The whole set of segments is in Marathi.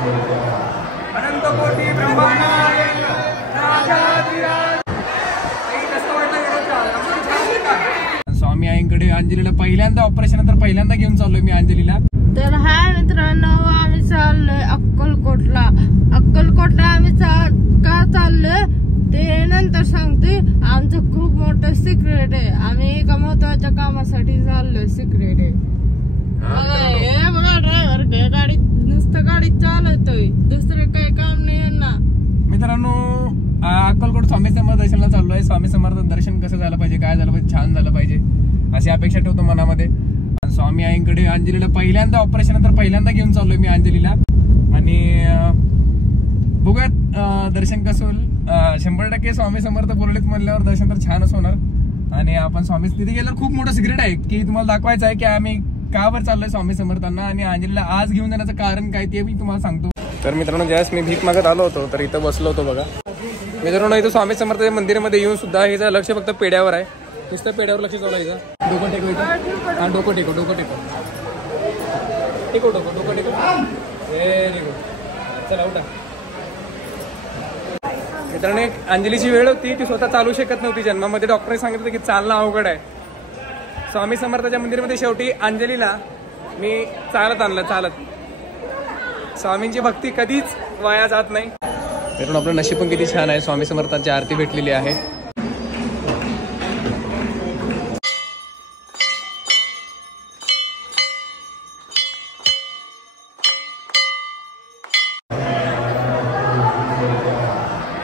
अनंतकोटी ब्रह्मांड स्वामी आईंकडे अंजलीला पहिल्यांदा ऑपरेशन नंतर पहिल्यांदा घेऊन चाललोय मी अंजलीला. तर हाय मित्रांनो, आम्ही चाललोय अक्कलकोटला. आम्ही का चाललोय ते नंतर सांगते. आमचं खूप मोठं सिक्रेट आहे. आम्ही एका महत्वाच्या कामासाठी चाललोय. सिक्रेट आहे. बघा ड्रायव्हर गाडी नुसतं गाडी चालवतोय, दुसरं काही काम नाही यांना. मित्रांनो, अक्कलकोट स्वामी समर्थ दर्शनाला चाललोय. स्वामी समर्थ दर्शन कसं झालं पाहिजे, काय झालं पाहिजे, छान झालं पाहिजे अशी अपेक्षा ठेवतो मनामध्ये. स्वामी आईंकडे अंजलीला पहिल्यांदा ऑपरेशन नंतर पहिल्यांदा घेऊन चाललोय मी अंजलीला. आणि बघूयात दर्शन कसं होईल. 100% स्वामी समर्थ बोललेत म्हणल्यावर दर्शन तर छानच होणार. आणि आपण स्वामी तिथे गेल्यावर खूप मोठं सिक्रेट आहे की तुम्हाला दाखवायचं आहे की आम्ही का बरं चाललोय स्वामी समर्थांना आणि अंजलीला आज घेऊन जाण्याचं कारण काय ते मी तुम्हाला सांगतो. तर मित्रांनो, ज्यावेळेस मी भीक मागत आलो होतो तर इथं बसलो होतो बघा मित्रांनो. इथं स्वामी समर्थाच्या मंदिरामध्ये येऊन सुद्धा हिचं लक्ष फक्त पेड्यावर आहे. नुसतं पेड्यावर लक्ष चालायचं. डोकं टेको इथं. हा, डोकं टेको डोकं टेको टेको डोकं डोकं टेको. Very good. चला उठा. मित्रांनो, एक अंजलीची वेळ होती ती स्वतः चालू शकत नव्हती. जन्मामध्ये डॉक्टरने सांगितलं की चालणं अवघड आहे. स्वामी समर्थाच्या मंदिरामध्ये शेवटी अंजलीला मी चालत आणलं. चालत. स्वामींची भक्ती कधीच वाया जात नाही. मित्रांनो, आपलं नशीब पण किती छान आहे. स्वामी समर्थांची आरती भेटलेली आहे.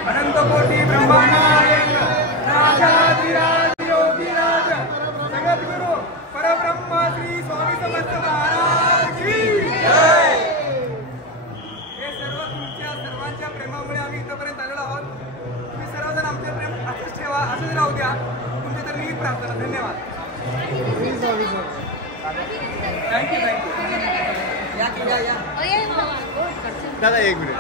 अनंतकोटी ब्रह्मांड जगद्गुरु परब्रह्म श्री स्वामी समर्थ महाराज की जय. हे सर्व तुमच्या सर्वांच्या प्रेमामुळे आम्ही इथपर्यंत आलेलो आहोत. तुम्ही सर्वजण आमचे प्रेम असंच ठेवा, असंच राहू द्या. तुमच्या तर मी प्रार्थना. धन्यवाद. थँक्यू दादा. एक मिनिट.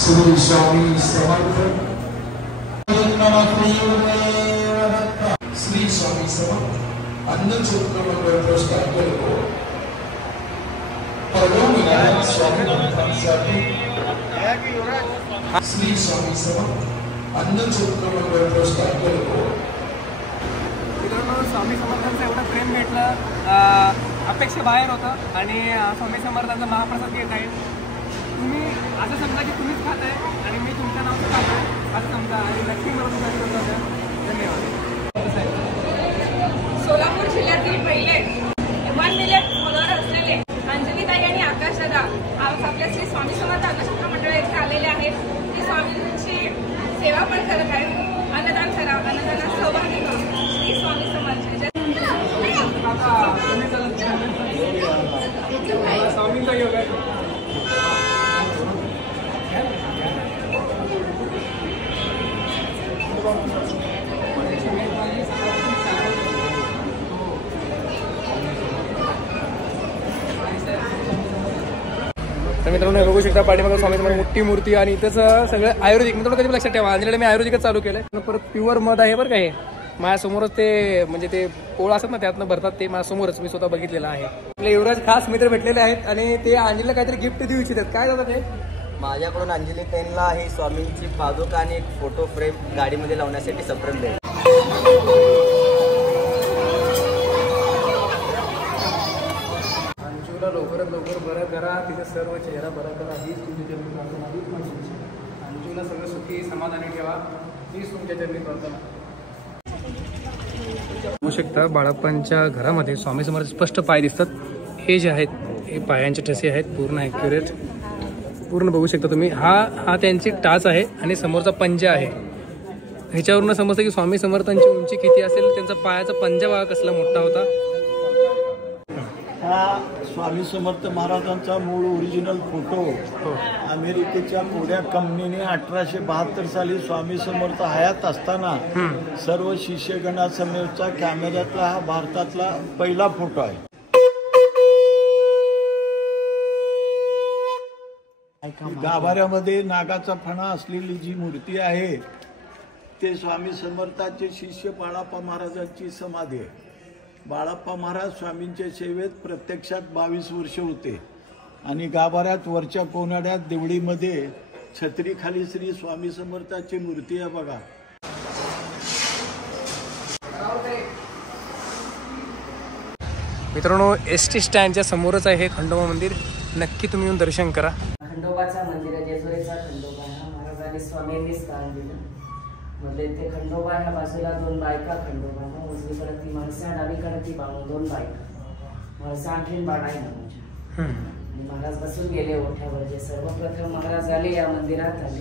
श्री स्वामी समर्थ. श्री स्वामी समर्थ अन्नछत्र मंडळ ट्रस्ट अक्कलकोट परवानगी स्वामीनाथांसाठी. श्री स्वामी समर्थ अन्नछत्र मंडळ ट्रस्ट अक्कलकोट. मित्रांनो, स्वामी समर्थांचं एवढं प्रेम भेटलं अपेक्षा बाहेर होतं. आणि स्वामी समर्थांचा महाप्रसाद घेत आहे. तुम्ही असं समजा की तुम्हीच खाताय आणि मी तुमच्या नावाचं खातोय असं समजा. आणि लक्ष्मी मला धन्यवाद. सोलापूर जिल्ह्यातील पहिले 1 मिलियन फॉलोअर असलेले अंजलीताई आणि आकाश दादा आज आपल्या श्री स्वामी समर्थ अन्नछत्र मंडळ येथे आलेले आहेत. ते स्वामींची सेवा पण करत आहेत. अन्नदान करा, अन्नदानात सहभागी व्हा. श्री स्वामी समर्थ. स्वामींचा योग आहे. तर मित्रांनो हे बघू शकता पाठीमागे स्वामी समर्थ मोठी मूर्ती आणि इथंच सगळं आयुर्वेदिक. मित्रांनो कधी लक्षात ठेवा अंजलीला मी आयुर्वेदिकच चालू केलंय. परत प्युअर मध आहे बरं का हे माझ्यासमोरच ते म्हणजे ते पोळा असतात ना त्यातनं भरतात ते माझ्यासमोरच मी स्वतः बघितलेलं आहे. आपले युवराज खास मित्र भेटलेले आहेत आणि ते अंजलीला काहीतरी गिफ्ट देऊ इच्छितात. काय जातात ते माझ्याकडून अंजली पेनला ही स्वामींची पादुका आणि एक फोटो फ्रेम गाडीमध्ये लावण्यासाठी सप्रेम दे. अंजूला लवकरात लवकर बरं करा, तिथे सर्व चेहरा बरा करा, हीच तुमची चरणी प्रार्थना, हीच माझी इच्छा. अंजूला सगळं सुखी समाधानी ठेवा, हीच तुमच्या चरणी प्रार्थना. बघू शकता बाळप्पांच्या घरामध्ये स्वामी समर्थ स्पष्ट पाय दिसतात. हे जे आहेत हे पायांचे ठसे आहेत पूर्ण ॲक्युरेट पूर्ण बघू शकता तुम्ही. हा त्यांची टाच आहे आणि समोरचा पंजा आहे. ह्याच्यावरून समजतं की स्वामी समर्थांची उंची किती असेल, त्यांचा पायाचा पंजा बघा कसला मोठा होता. हा स्वामी समर्थ महाराजांचा मूळ ओरिजिनल फोटो अमेरिकेच्या कोड्या कंपनीने 1872 साली स्वामी समर्थ हयात असताना सर्व शिष्यगणासमोरचा कॅमेऱ्यातला हा भारतातला पहिला फोटो आहे. गाभाऱ्यामध्ये नागाचा फणा असलेली जी मूर्ती आहे ते स्वामी समर्थांचे शिष्य बाळाप्पा महाराजांची समाधी आहे. बाळाप्पा महाराज स्वामींच्या सेवेत प्रत्यक्षात 22 वर्ष होते आणि गाभाऱ्यात वरच्या कोनाड्यात देवळीमध्ये छत्रीखाली श्री स्वामी समर्थांची मूर्ती आहे बघा. मित्रांनो ST स्टँडच्या समोरच आहे हे खंडोबा मंदिर. नक्की तुम्ही येऊन दर्शन करा. खंडोबाचा मंदिर आहे, जेजुरीचा खंडोबा आहे. महाराजांनी स्वामींनी स्थान दिलं. मध्ये ते खंडोबा ह्या बाजूला 2 बायका खंडोबा ना उजवीकडे ती माणसं डावीकडे ती बाणू 2 बायका माणसं आणखीन बाणाई म्हणजे आणि महाराज बसून गेले ओठ्यावर. जे सर्वप्रथम महाराज आले या मंदिरात आले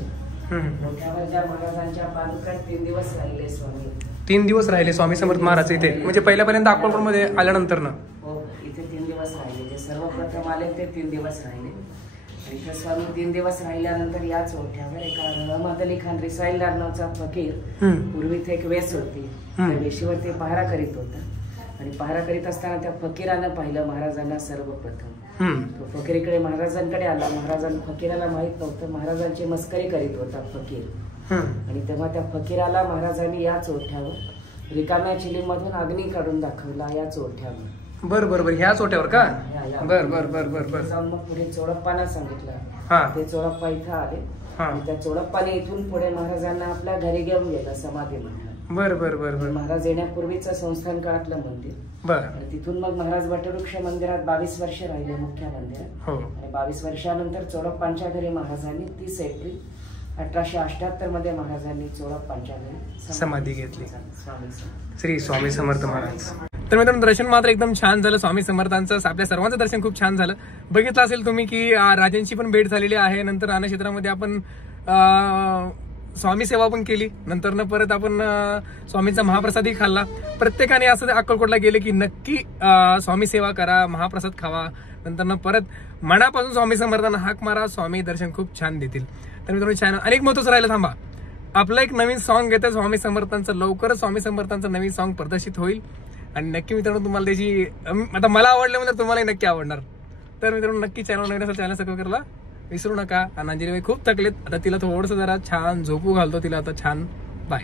ओठ्यावर ज्या महाराजांच्या पादुकात 3 दिवस राहिले स्वामी. 3 दिवस राहिले स्वामी समर्थ महाराज इथे म्हणजे पहिल्यापर्यंत अक्कलकोटमध्ये आल्यानंतर ना हो इथे 3 दिवस राहिले. जे सर्वप्रथम आले ते 3 दिवस राहिले. इथे स्वामी 3 दिवस राहिल्यानंतर याच ओठ्यावर एका रहमत अली खान रिसाईलदार नावाचा फकीर पूर्वी इथे एक वेस होती त्या वेशीवरती पहारा करीत होता आणि पहारा करीत असताना त्या फकीरानं पाहिलं महाराजांना सर्वप्रथम. तो फकीरीकडे महाराजांकडे आला. फकीराला माहित नव्हतं महाराजांची मस्करी करीत होता फकीर आणि तेव्हा त्या फकीराला महाराजांनी याच ओठ्यावर रिकाम्या चिलीमधून अग्नी काढून दाखवला याच ओठ्यावर. बर बर बर ह्या चोट्यावर का बर बर बर बर बर जाऊन मग पुढे चोडप्पाना सांगितलं. ते चोडप्पा इथं आले आणि त्या चोडप्पाने इथून पुढे महाराजांना आपल्या घरी घेऊन गेलं समाधीमध्ये. बर बर बर बर महाराज येण्यापूर्वीचं संस्थान काळातलं मंदिर. बर तिथून मग महाराज वटवृक्ष मंदिरात 22 वर्ष राहिले मुख्य मंदिरात आणि 22 वर्षानंतर चोडप्पांच्या घरी महाराजांनी 30 एप्रिल 1878 मध्ये महाराजांनी चोडप्पांच्या घरी समाधी घेतली. श्री स्वामी समर्थ महाराज. तर मित्रांनो दर्शन मात्र एकदम छान झालं स्वामी समर्थांचं. आपल्या सर्वांचं दर्शन खूप छान झालं. बघितलं असेल तुम्ही की राजांची पण भेट झालेली आहे. नंतर अन्नक्षेत्रामध्ये आपण स्वामी सेवा पण केली. नंतर परत आपण स्वामींचा महाप्रसादही खाल्ला. प्रत्येकाने असं अक्कलकोटला गेले की नक्की स्वामी सेवा करा, महाप्रसाद खावा. नंतर परत मनापासून स्वामी समर्थांना हाक मारा. स्वामी दर्शन खूप छान देतील. तर मित्रांनो छान अनेक महत्त्वाचं राहिलं. थांबा आपलं एक नवीन सॉन्ग येतं स्वामी समर्थांचं. लवकरच स्वामी समर्थांचं नवीन सॉन्ग प्रदर्शित होईल आणि नक्की मित्रांनो तुम्हाला त्याची आता मला आवडलं म्हणजे तुम्हालाही नक्की आवडणार. तर मित्रांनो नक्की चॅनल नवीन असेल चॅनल सबस्क्राईब करायला विसरू नका. आणि अंजलीबाई खूप थकलेत आता तिला थोडंसं जरा छान झोपू घालतो तिला आता छान. बाय.